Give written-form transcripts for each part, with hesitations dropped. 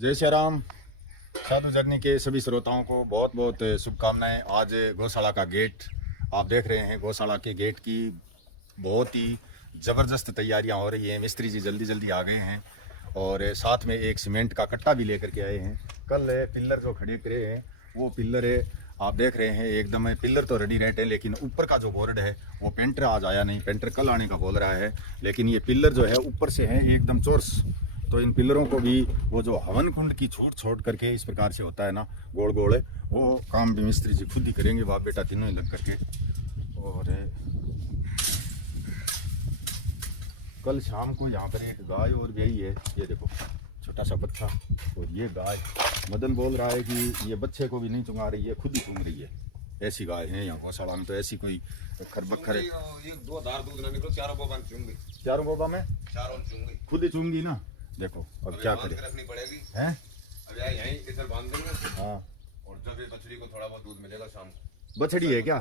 जय श्री राम। साधु जर्नी के सभी श्रोताओं को बहुत बहुत शुभकामनाएं। आज गौशाला का गेट आप देख रहे हैं। गौशाला के गेट की बहुत ही ज़बरदस्त तैयारियां हो रही हैं। मिस्त्री जी जल्दी जल्दी आ गए हैं और साथ में एक सीमेंट का कट्टा भी लेकर के आए हैं। कल पिल्लर जो खड़े करे हैं वो पिल्लर आप देख रहे हैं एकदम पिल्लर तो रेडी रहते हैं, लेकिन ऊपर का जो बोर्ड है वो पेंटर आज आया नहीं। पेंटर कल आने का बोल रहा है, लेकिन ये पिल्लर जो है ऊपर से है एकदम चोरस। तो इन पिल्लरों को भी वो जो हवन कुंड की छोड़ करके इस प्रकार से होता है ना, गोल गोल है, वो काम भी मिस्त्री जी खुद ही करेंगे, बाप बेटा तीनों ही लग करके। और कल शाम को यहाँ पर एक गाय और भी आई है, ये देखो छोटा सा बच्चा। और ये गाय मदन बोल रहा है कि ये बच्चे को भी नहीं चुंगा रही है, खुद ही चुंग रही है। ऐसी गाय है यहाँ गौशाला में, तो ऐसी कोई खरबखर है। ये दो धार दूध ना निकलो, चारों बोबा में चूंगी, चारों बोबा में चारों चूंगी, खुद ही चुंगी ना। देखो अब क्या करें, रखनी पड़ेगी हैं? अब यहीं इधर बांध देंगे। हाँ, और जब ये बछड़ी को थोड़ा बहुत दूध मिलेगा शाम को। बछड़ी है क्या?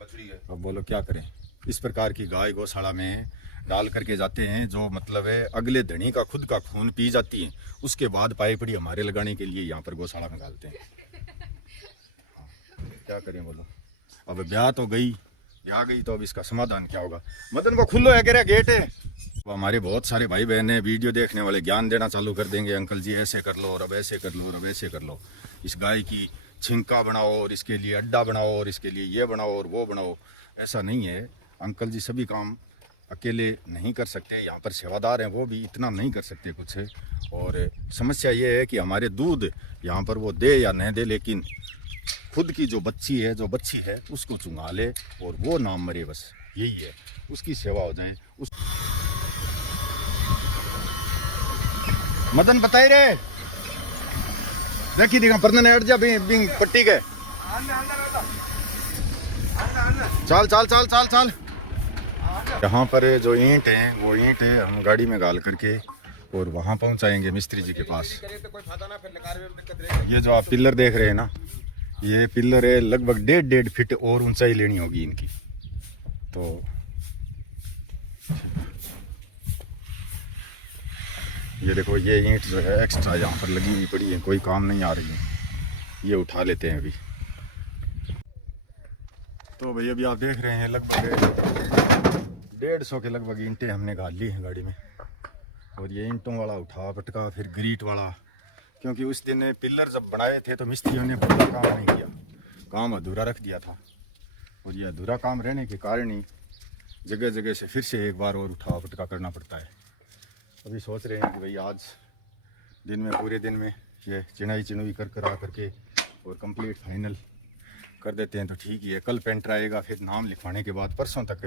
बछड़ी है। अब बोलो क्या करें। इस प्रकार की गाय गौशाला में डाल करके जाते हैं, जो मतलब है अगले धनी का खुद का खून पी जाती है, उसके बाद पाइपड़ी हमारे लगाने के लिए यहाँ पर गौशाला में डालते हैं। क्या करें बोलो। अब ब्याह तो गई, ब्याह गई तो अब इसका समाधान क्या होगा। मदन को खुल्लो है, कह रहा गेट है। अब हमारे बहुत सारे भाई बहन है, वीडियो देखने वाले ज्ञान देना चालू कर देंगे, अंकल जी ऐसे कर लो और अब ऐसे कर लो और अब ऐसे कर लो। इस गाय की छिंका बनाओ और इसके लिए अड्डा बनाओ और इसके लिए ये बनाओ और वो बनाओ। ऐसा नहीं है अंकल जी, सभी काम अकेले नहीं कर सकते। यहाँ पर सेवादार हैं, वो भी इतना नहीं कर सकते कुछ। और समस्या ये है कि हमारे दूध यहाँ पर वो दे या नहीं दे, लेकिन खुद की जो बच्ची है उसको चुंगा ले और वो ना मरे, बस यही है, उसकी सेवा हो जाए। उस मदन बताई रे, देखी दिखा परने अट जा बिंग पट्टी के। चल चल चल चल चल। यहाँ पर जो ईंट है वो ईंट है, हम गाड़ी में गाल करके और वहाँ पहुँचाएंगे मिस्त्री जी के पास। ये जो आप पिल्लर देख रहे हैं ना, ये पिल्लर है लगभग 1.5 फीट और ऊंचाई लेनी होगी इनकी। तो ये देखो, ये ईंट जो है एक्स्ट्रा यहाँ पर लगी हुई पड़ी है, कोई काम नहीं आ रही है, ये उठा लेते हैं अभी। तो भैया अभी आप देख रहे हैं लगभग 150 के लगभग ईंटें हमने गाल ली हैं गाड़ी में। और ये ईंटों वाला उठा पटका, फिर ग्रीट वाला, क्योंकि उस दिन पिल्लर जब बनाए थे तो मिस्त्रियों ने पूरा काम नहीं किया, काम अधूरा रख दिया था। और ये अधूरा काम रहने के कारण ही जगह जगह से फिर से एक बार और उठा पटका करना पड़ता है। अभी सोच रहे हैं कि भाई आज दिन में, पूरे दिन में ये चिनाई कर करके और कंप्लीट फाइनल कर देते हैं तो ठीक ही है। कल पेंटर आएगा, फिर नाम लिखवाने के बाद परसों तक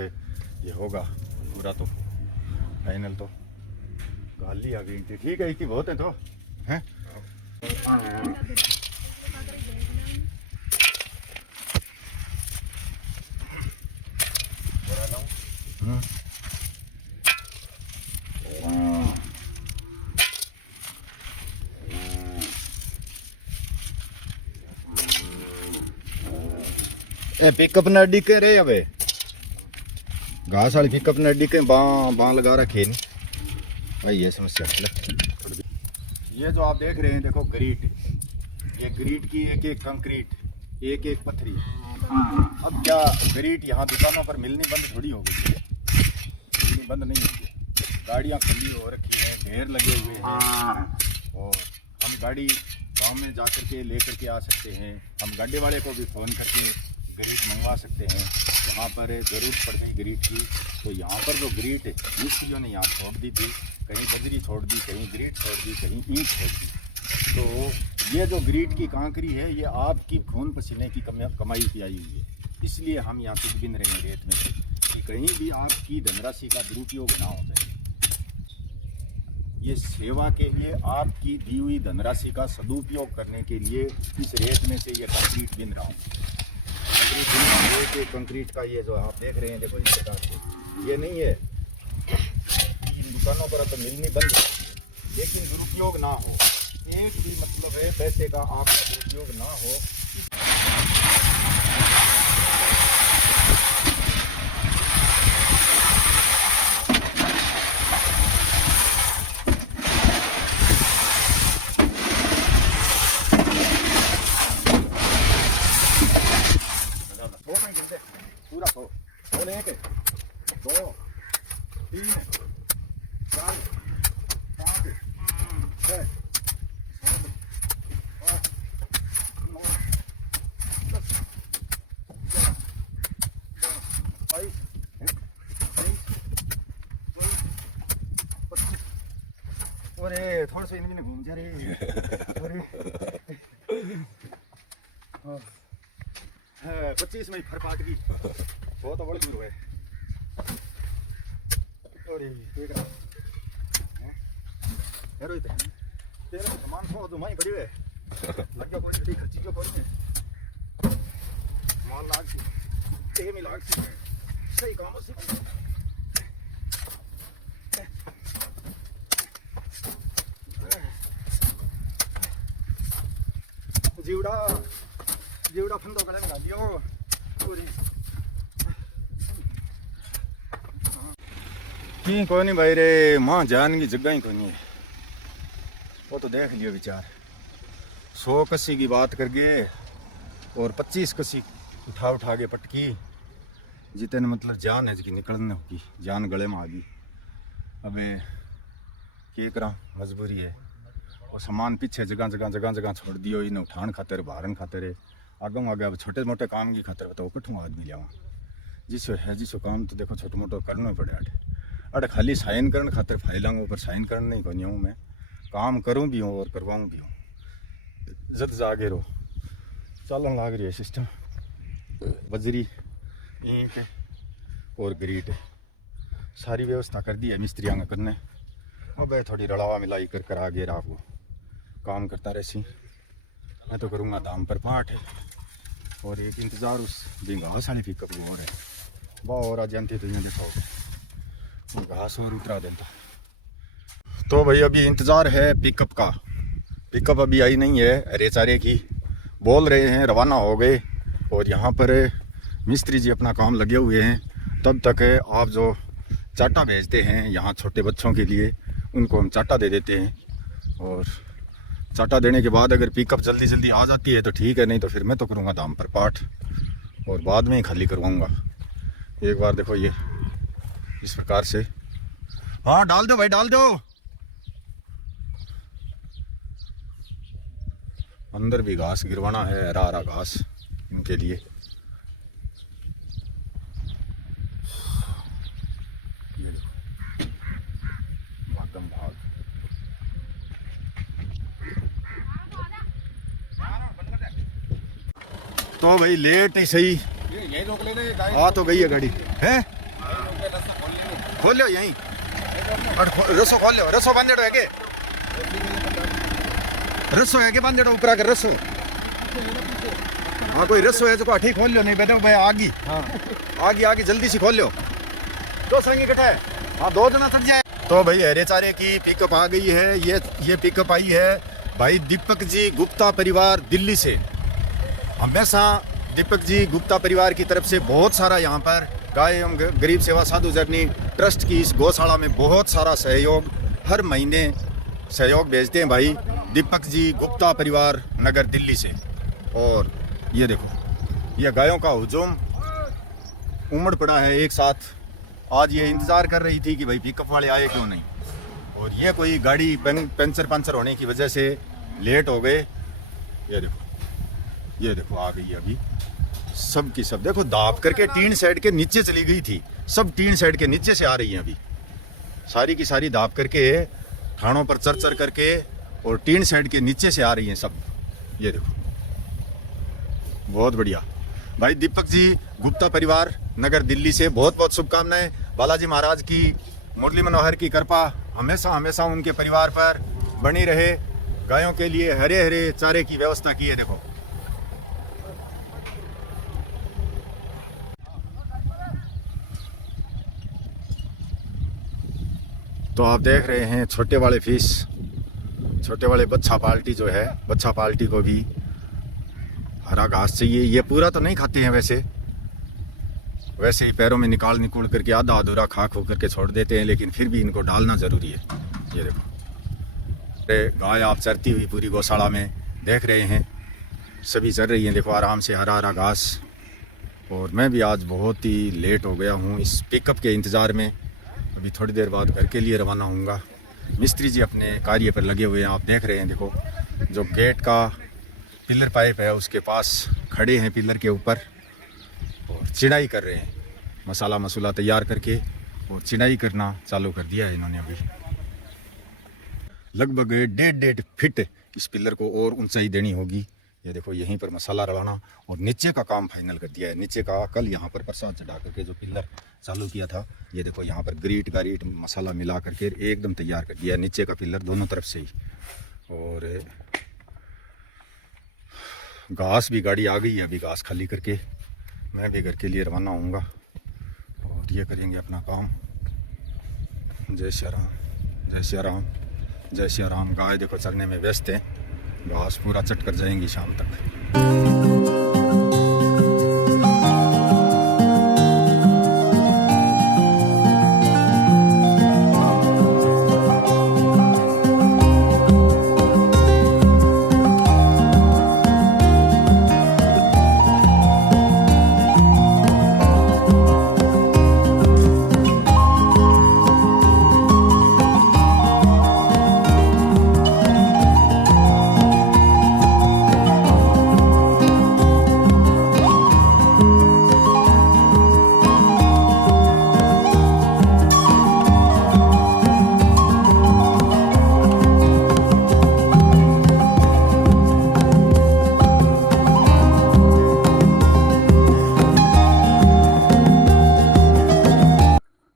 ये होगा पूरा, तो फाइनल तो गाल लिया अभी। ठीक है कि बहुत है तो हैं। ए पिकअप ने अड्डी के रे, अबे घास वाली पिकअप ने अड्डी के बाँ लगा रखे नहीं भाई, ये समस्या है। ये जो आप देख रहे हैं देखो ग्रीट, ये ग्रीट की एक एक कंक्रीट, एक एक पत्थरी। अब क्या ग्रीट यहाँ दुकानों पर मिलनी बंद थोड़ी हो गई है, मिलनी बंद नहीं होती, गाड़ियाँ खुली हो रखी है, ढेर लगे हुए हैं। और हम गाड़ी गांव में जा कर के ले करके आ सकते हैं, हम गाड़ी वाले को भी फ़ोन करके ग्रीट मंगवा सकते हैं। यहाँ पर ज़रूरत पड़ गई ग्रीट की, तो यहाँ पर जो ग्रीट मिस्त्रियों ने यहाँ छोड़ दी थी, कहीं बजरी छोड़ दी, कहीं ग्रीट छोड़ दी, कहीं ईंट छोड़ दी। तो ये जो ग्रीट की कांकरी है, ये आपकी खून पसीने की कमाई की आई हुई है, इसलिए हम यहाँ पे बिन रहे हैं रेत में कि कहीं भी आपकी धनराशि का दुरुपयोग ना हो जाए। ये सेवा के लिए आपकी दी हुई धनराशि का सदुपयोग करने के लिए इस रेत में से ये कंक्रीट बिन रहा हूँ। कंक्रीट का ये जो आप देख रहे हैं देखो, इस प्रकार से ये नहीं है, इन दुकानों पर तो मिलनी बंद है, लेकिन दुरुपयोग ना हो, एक भी मतलब है पैसे का आपका दुरुपयोग ना हो। अरे थोड़ा सा इनमें घूम जा रे। अरे 25 में फर फाट गई, बहुत बड़ी दूर है। अरे देख रहा यार इधर तेरा सामान सो जो मैं खड़ी है लग गया कोई खर्ची जो कोई नहीं माल लाग से ते में लाग से सही काम से जीवड़ा फंदो गले में डालियो पूरी की कोई नहीं भाई रे मां जान की जगह ही कोई नहीं है। वो तो देख लियो विचार 100 कस्सी की बात करके और 25 कस्सी उठा के पटकी जितने मतलब जान है जिसकी निकलने होगी, जान गले में आ गई। अबे क्या करा मजबूरी है। और सामान पीछे जगह छोड़ दियो इन्हें उठान खातर भारन खातर आगे अब छोटे मोटे काम की खातर बताओ कठू आदमी लिया जिसो काम तो देखो छोटो मोटो करना पड़े अरे खाली साइन करने खातर फाइलों ऊपर साइन करने नहीं कोनी हूँ मैं काम करूँ भी हूँ और करवाऊँ भी हूँ। जद जागे रो चलन लाग रही है सिस्टम बजरी ईंट और ग्रीट सारी व्यवस्था कर दी है मिस्त्री आगे करने। अब थोड़ी रड़ावा मिलाई कर आगे राखो काम करता रहे। मैं तो करूँगा दाम पर पाठ है और एक इंतज़ार उस घास वाली पिकअप को और है वाह और आज जानते तो यहाँ देखो घास और उतरा देता। तो भाई अभी इंतज़ार है पिकअप का। पिकअप अभी आई नहीं है, अरे चारे की बोल रहे हैं रवाना हो गए और यहाँ पर मिस्त्री जी अपना काम लगे हुए हैं। तब तक आप जो चाटा भेजते हैं यहाँ छोटे बच्चों के लिए उनको हम चाटा दे देते हैं और चाटा देने के बाद अगर पिकअप जल्दी आ जाती है तो ठीक है, नहीं तो फिर मैं तो करूँगा दाम पर पाठ और बाद में ही खाली करवाऊँगा। एक बार देखो ये इस प्रकार से हाँ डाल दो भाई डाल दो। अंदर भी घास गिरवाना है, हरा हरा घास इनके लिए। ये देखो भागम भाग तो भाई लेट ही सही यही रोक लेना आ तो गई है गाड़ी है खोल लो यहीं रसो खोल लो रसो बांधेड़ो है के रसो है के बांधेड़ो ऊपर आकर रसो हाँ कोई रसो है तो ठीक खोल लो नहीं बेटा भाई आगी हाँ आगी जल्दी से खोल लो दो संगी इकट्ठा है हाँ 2 जना चढ़ जाए। तो भाई हरे चारे की पिकअप आ गई है। ये पिकअप आई है भाई दीपक जी गुप्ता परिवार दिल्ली से। हमेशा दीपक जी गुप्ता परिवार की तरफ से बहुत सारा यहाँ पर गाय एवं गरीब सेवा साधु जर्नी ट्रस्ट की इस गौशाला में बहुत सारा सहयोग हर महीने सहयोग भेजते हैं भाई दीपक जी गुप्ता परिवार नगर दिल्ली से। और ये देखो ये गायों का हुजूम उमड़ पड़ा है एक साथ। आज ये इंतज़ार कर रही थी कि भाई पिकअप वाले आए क्यों नहीं और ये कोई गाड़ी पंचर होने की वजह से लेट हो गए। ये देखो आ गई अभी सब की सब देखो दाब करके टीन सेट के नीचे चली गई थी। सब टीन सेट के नीचे से आ रही हैं अभी सारी की सारी दाब करके ठाणों पर चर करके और टीन सेट के नीचे से आ रही हैं सब। ये देखो बहुत बढ़िया भाई दीपक जी गुप्ता परिवार नगर दिल्ली से बहुत बहुत शुभकामनाएं। बालाजी महाराज की मुरली मनोहर की कृपा हमेशा उनके परिवार पर बनी रहे। गायों के लिए हरे हरे चारे की व्यवस्था की है देखो। तो आप देख रहे हैं छोटे वाले फिश छोटे वाले बच्चा पाल्टी जो है बच्चा पाल्टी को भी हरा घास चाहिए। ये पूरा तो नहीं खाते हैं वैसे ही पैरों में निकाल करके आधा अधूरा खा करके छोड़ देते हैं, लेकिन फिर भी इनको डालना ज़रूरी है। ये देखो गाय आप चरती हुई पूरी गौशाला में देख रहे हैं सभी चर रही हैं देखो आराम से हरा हरा घास। और मैं भी आज बहुत ही लेट हो गया हूँ इस पिकअप के इंतज़ार में। अभी थोड़ी देर बाद घर के लिए रवाना होऊंगा। मिस्त्री जी अपने कार्य पर लगे हुए हैं आप देख रहे हैं देखो जो गेट का पिलर पाइप है उसके पास खड़े हैं पिलर के ऊपर और चिनाई कर रहे हैं। मसाला तैयार करके और चिनाई करना चालू कर दिया है इन्होंने अभी। लगभग 1.5 फीट इस पिलर को और ऊंचाई देनी होगी। ये देखो यहीं पर मसाला रलाना और नीचे का काम फाइनल कर दिया है। नीचे का कल यहाँ पर प्रसाद चढ़ा करके जो पिलर चालू किया था, ये देखो यहाँ पर ग्रीट गारीट मसाला मिला करके एकदम तैयार कर दिया है नीचे का पिलर दोनों तरफ से ही। और घास भी गाड़ी आ गई है, अभी घास खाली करके मैं भी घर के लिए रवाना होऊंगा और ये करेंगे अपना काम। जय श्री राम, जय श्री राम, जय श्री राम। गाय देखो चरने में व्यस्त है, घास पूरा चट कर जाएंगी शाम तक।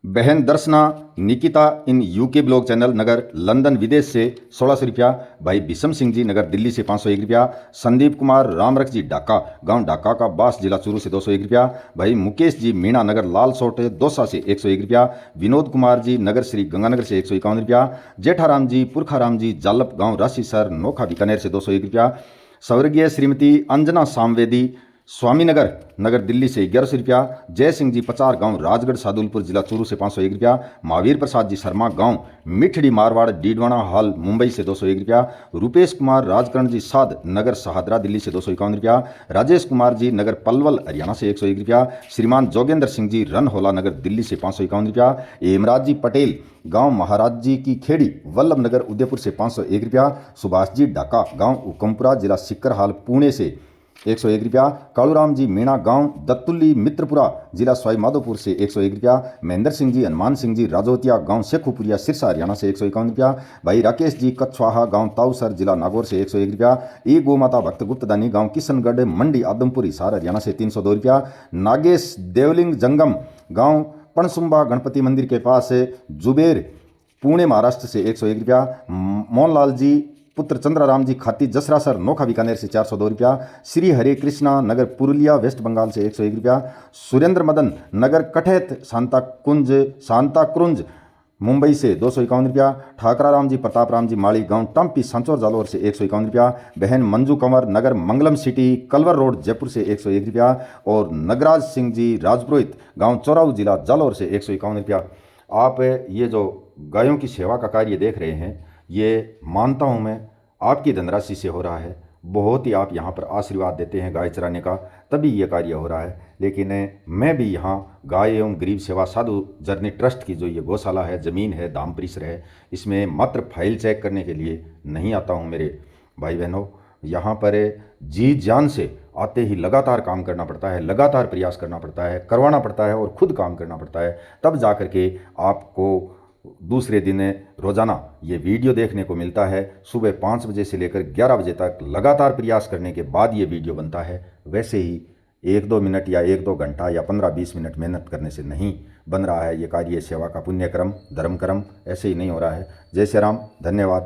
बहन Darshana Nikita in UK blog channel नगर लंदन विदेश से 1600 रुपया। भाई बिशम सिंह जी नगर दिल्ली से 501 रुपया। संदीप कुमार रामरख जी ढाका गांव ढाका का बास जिला चूरू से 201 रुपया। भाई मुकेश जी मीणा नगर लाल सोटे दौसा से 101 रुपया। विनोद कुमार जी नगर श्री गंगानगर से 151 रुपया। जेठाराम जी पुरखाराम जी जालप गांव राशि सर नोखा बीकानेर से 201 रुपया। स्वर्गीय श्रीमती अंजना सामवेदी स्वामीनगर नगर दिल्ली से 1100 रुपया। जय सिंह जी पचार गांव राजगढ़ सादुलपुर जिला चूरू से 501 रुपया। महावीर प्रसाद जी शर्मा गांव मिठड़ी मारवाड़ डीडवाना हाल मुंबई से 201 रुपया। रुपेश कुमार राजकरण जी साध नगर सहादरा दिल्ली से 251 रुपया। राजेश कुमार जी नगर पलवल हरियाणा से 101 रुपया। श्रीमान जोगेंद्र सिंह जी रनहोला नगर दिल्ली से 551 रुपया। हेमराज जी पटेल गांव महाराज जी की खेड़ी वल्लभ नगर उदयपुर से 501 रुपया। सुभाष जी ढाका गांव उकमपुरा जिला सिक्करहाल पुणे से 101 रुपया। कालूराम जी मीणा गांव दत्तुल्ली मित्रपुरा जिला सवाई माधोपुर से 101 रुपया। महेंद्र सिंह जी हनुमान सिंह जी राजोतिया गांव शेखुपुरिया सिरसा हरियाणा से 151 रुपया। भाई राकेश जी कछवाहा गांव ताऊसर जिला नागौर से 101 रुपया। ई गोमाता भक्त गुप्तदानी गांव किशनगढ़ मंडी आदमपुर हिसार हरियाणा से 302 रुपया। नागेश देवलिंग जंगम गांव पणसुम्बा गणपति मंदिर के पास जुबेर पुणे महाराष्ट्र से 101 रुपया। मोहनलाल जी पुत्र चंद्राराम जी खाती जसरासर नोखा बीकानेर से 402 रुपया। श्री हरे कृष्णा नगर पुरुलिया वेस्ट बंगाल से 101 रुपया। सुरेंद्र मदन नगर कठैत सांता क्रुंज मुंबई से 251 रुपया। ठाकराराम जी प्रताप राम जी माली गांव टम्पी सांचौर जालौर से 151 रुपया। बहन मंजू कंवर नगर मंगलम सिटी कलवर रोड जयपुर से 101 रुपया। और नगराज सिंह जी राजपुरोहित गांव चौराऊ जिला जालौर से 151 रुपया। आप ये जो गायों की सेवा का कार्य देख रहे हैं, ये मानता हूँ मैं आपकी धनराशि से हो रहा है। बहुत ही आप यहाँ पर आशीर्वाद देते हैं गाय चराने का, तभी ये कार्य हो रहा है। लेकिन मैं भी यहाँ गाय एवं गरीब सेवा साधु जर्नी ट्रस्ट की जो ये गौशाला है, ज़मीन है, दाम परिसर है, इसमें मात्र फाइल चेक करने के लिए नहीं आता हूँ मेरे भाई बहनों। यहाँ पर जी जान से आते ही लगातार काम करना पड़ता है, लगातार प्रयास करना पड़ता है, करवाना पड़ता है और खुद काम करना पड़ता है, तब जा कर के आपको दूसरे दिन रोज़ाना ये वीडियो देखने को मिलता है। सुबह 5 बजे से लेकर 11 बजे तक लगातार प्रयास करने के बाद ये वीडियो बनता है। वैसे ही 1-2 मिनट या 1-2 घंटा या 15-20 मिनट मेहनत करने से नहीं बन रहा है ये कार्य सेवा का पुण्यक्रम धर्मक्रम, ऐसे ही नहीं हो रहा है। जय श्री राम, धन्यवाद।